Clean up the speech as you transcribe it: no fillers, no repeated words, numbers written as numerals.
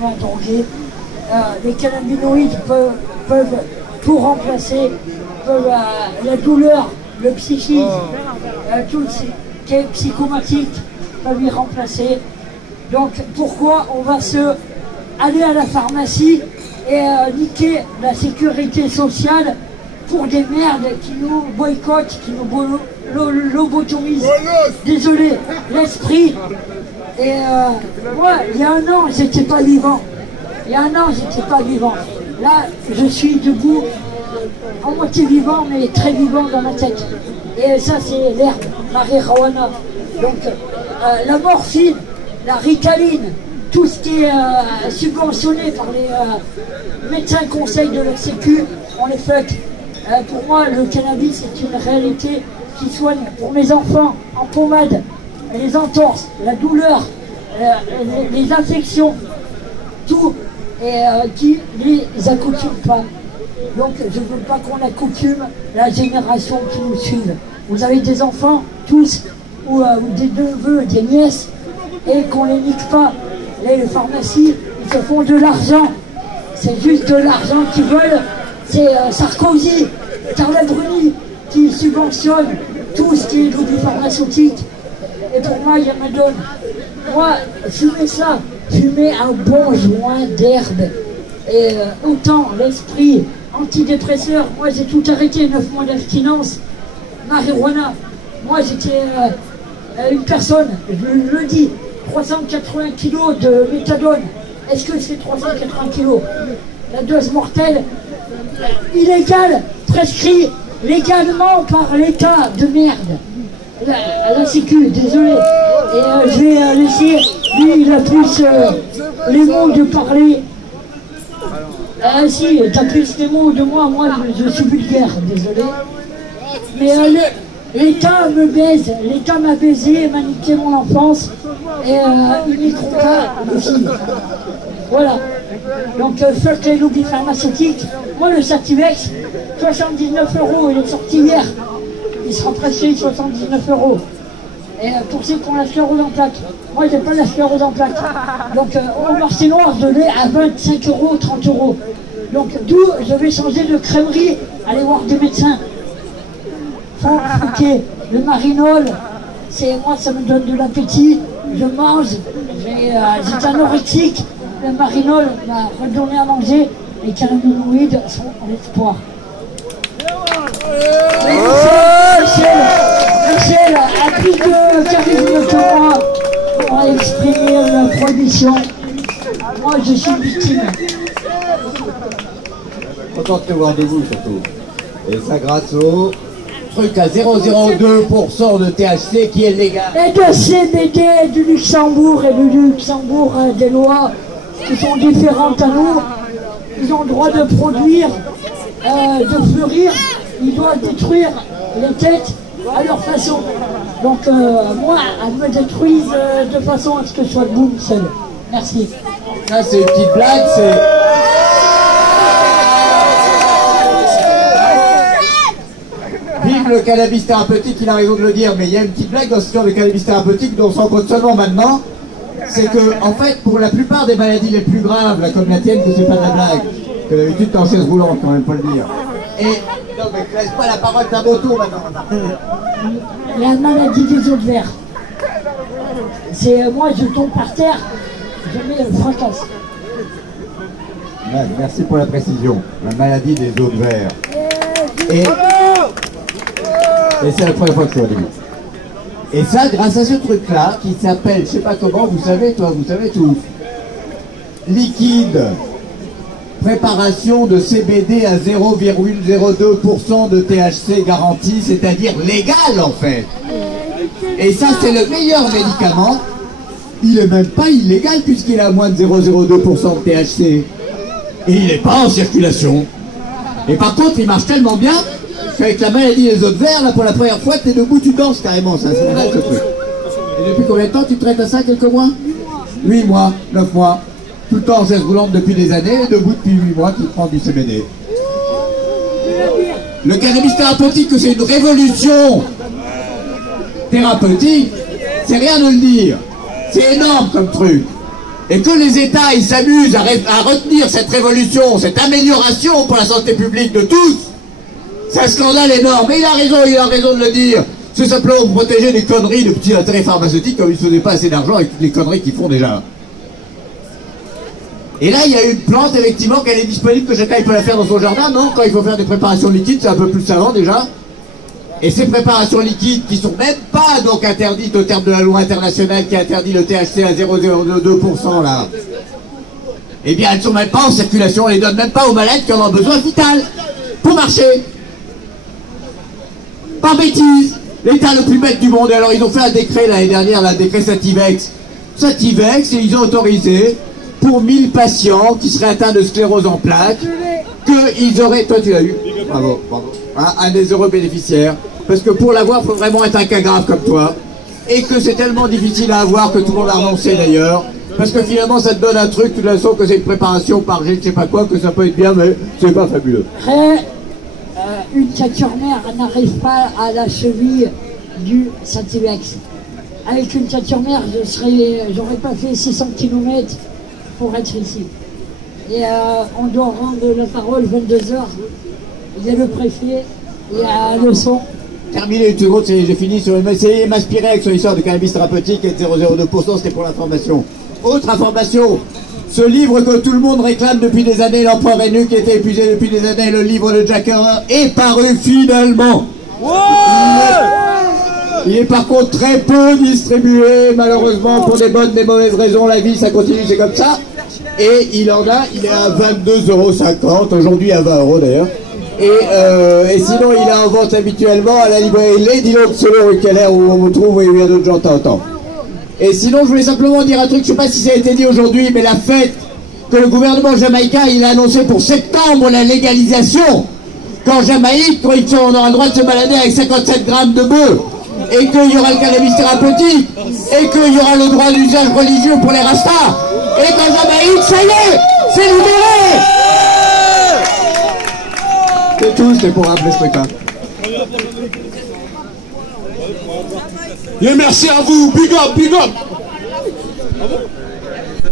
moins drogués. Les cannabinoïdes peuvent tout remplacer, la douleur, le psychisme, tout ce qui est psychomatique peuvent y remplacer. Donc pourquoi on va aller à la pharmacie et niquer la sécurité sociale pour des merdes qui nous boycottent, qui nous lobotomisent. Désolé, l'esprit. Et moi, il y a un an, j'étais pas vivant. Là, je suis debout, en moitié vivant, mais très vivant dans ma tête. Et ça, c'est l'herbe, marijuana. Donc, la morphine, la Ritaline, tout ce qui est subventionné par les médecins conseils de la Sécu, on les fuck. Pour moi, le cannabis est une réalité qui soigne pour mes enfants en pommade, les entorses, la douleur, les infections, tout, et qui les accoutume pas. Donc je ne veux pas qu'on accoutume la génération qui nous suit. Vous avez des enfants, tous, ou des neveux, des nièces, et qu'on les nique pas. Les pharmacies, ils se font de l'argent. C'est juste de l'argent qu'ils veulent. C'est Sarkozy, Carla Bruni qui subventionne tout ce qui est lobby pharmaceutique. Et pour moi, il y a ma donne. Moi, fumer un bon joint d'herbe. Et autant l'esprit antidépresseur, moi j'ai tout arrêté, 9 mois d'abstinence. Marijuana, moi j'étais une personne, je le dis, 380 kilos de méthadone. Est-ce que c'est 380 kilos? La dose mortelle, illégale, prescrit légalement par l'État de merde. La Sécu, désolé. Et je vais laisser, lui il a plus les mots de parler. Ah si, t'as plus les mots de moi je suis vulgaire, désolé. Mais l'État me baise, l'État m'a baisé, m'a niqué mon enfance, et ils niqueront pas les filles. Voilà. Donc fuck les lobbies pharmaceutiques. Moi le Sativex, 79 €, il est sorti hier. Il sera pressé 79 €. Et pour ceux qui ont la sclérose en plaques, moi j'ai pas la sclérose en plaques. Donc au marché noir je l'ai à 25 €, 30 €. Donc d'où je vais changer de crèmerie, aller voir des médecins. Ok, le marinol, moi ça me donne de l'appétit, je mange, j'étais anorexique, le marinol m'a redonné à manger, les cannabinoïdes sont en espoir. Michel a plus de charisme que moi pour exprimer la prohibition. Moi je suis victime. Content de te voir debout surtout. Et ça grâce au truc à 0,02% de THC qui est légal. Et de CBD du Luxembourg et du Luxembourg des lois qui sont différentes à nous. Ils ont le droit de produire, de fleurir. Ils doivent détruire les têtes à leur façon. Donc moi, elles me détruisent de façon à ce que je sois debout seul. Merci. Ça c'est une petite blague, c'est... Vive le cannabis thérapeutique, il a raison de le dire, mais il y a une petite blague dans ce genre de cannabis thérapeutique dont on se rend compte seulement maintenant. C'est que, en fait, pour la plupart des maladies les plus graves, là, comme la tienne, que c'est pas de la blague, que d'habitude t'es en chaise roulante, quand même pas le dire. Et, non mais laisse pas la parole d'un beau tour maintenant. La maladie des os de verre. C'est moi, je tombe par terre, je mets le fracasse. Merci pour la précision. La maladie des os de verre. Et c'est la première fois que je suis au début. Et ça, grâce à ce truc-là, qui s'appelle, je sais pas comment, vous savez tout. Liquide. Préparation de CBD à 0,02% de THC garantie, c'est-à-dire légal en fait. Et ça, c'est le meilleur médicament. Il est même pas illégal puisqu'il a moins de 0,02% de THC. Et il n'est pas en circulation. Et par contre, il marche tellement bien qu'avec la maladie des os de verre, là, pour la première fois, t'es debout, tu danses carrément. Ça, c'est vrai, ce truc. Et depuis combien de temps tu traites à ça? Quelques mois? 8 mois, 9 mois. Tout le temps en chaise roulante depuis des années, et debout depuis 8 mois, tu prends du CBD. Le cannabis thérapeutique, que c'est une révolution thérapeutique, c'est rien de le dire. C'est énorme comme truc. et que les États ils s'amusent à retenir cette révolution, cette amélioration pour la santé publique de tous, c'est un scandale énorme. Et il a raison de le dire. C'est simplement pour protéger des conneries de petits intérêts pharmaceutiques comme ils ne faisaient pas assez d'argent avec toutes les conneries qu'ils font déjà. Et là, il y a une plante, effectivement, qu'elle est disponible, que chacun peut la faire dans son jardin, non? Quand il faut faire des préparations liquides, c'est un peu plus savant déjà. Et ces préparations liquides, qui sont même pas donc interdites au terme de la loi internationale qui interdit le THC à 0,02% là, eh bien, elles sont même pas en circulation, on les donne même pas aux malades qui en ont besoin vital pour marcher. Par bêtise, l'État le plus bête du monde. Et alors, ils ont fait un décret l'année dernière, un décret Sativex. Sativex, et ils ont autorisé pour 1000 patients qui seraient atteints de sclérose en plaques, qu'ils auraient... Toi, tu l'as eu? Bravo, bravo. Hein, un des heureux bénéficiaires. Parce que pour l'avoir, il faut vraiment être un cas grave comme toi. Et que c'est tellement difficile à avoir que tout le monde a renoncé d'ailleurs. Parce que finalement, ça te donne un truc, de toute façon, que c'est une préparation par je ne sais pas quoi, que ça peut être bien, mais c'est pas fabuleux. Après, une ceinture-mère n'arrive pas à la cheville du Sativex. Avec une ceinture-mère, j'aurais pas fait 600 km pour être ici. Et on doit rendre la parole 22h. Il y a le préfet, il y a le son. Terminé une seconde, j'ai fini sur une... Essayez m'inspirer avec son histoire de cannabis thérapeutique et de 0,02%, c'était pour l'information. Autre information, ce livre que tout le monde réclame depuis des années, l'empereur Renu qui était épuisé depuis des années, le livre de Jack Herer, est paru finalement. Il est par contre très peu distribué, malheureusement, pour des bonnes, des mauvaises raisons. La vie, ça continue, c'est comme ça. Et il est à 22,50 €, aujourd'hui à 20 € d'ailleurs. Et sinon, il est en vente habituellement à la librairie Lady Luck, selon rue Keller, où on me trouve, et il y a d'autres gens de temps en temps. Et sinon, je voulais simplement dire un truc, je ne sais pas si ça a été dit aujourd'hui, mais la fête que le gouvernement jamaïcain, il a annoncé pour septembre la légalisation, qu'en Jamaïque, on aura le droit de se balader avec 57 grammes de bœuf, et qu'il y aura le cannabis thérapeutique, et qu'il y aura le droit d'usage religieux pour les rastas, et qu'en Jamaïque, ça y est, c'est libéré. C'est tout, c'était pour rappeler ce truc-là. Et merci à vous, big up, big up.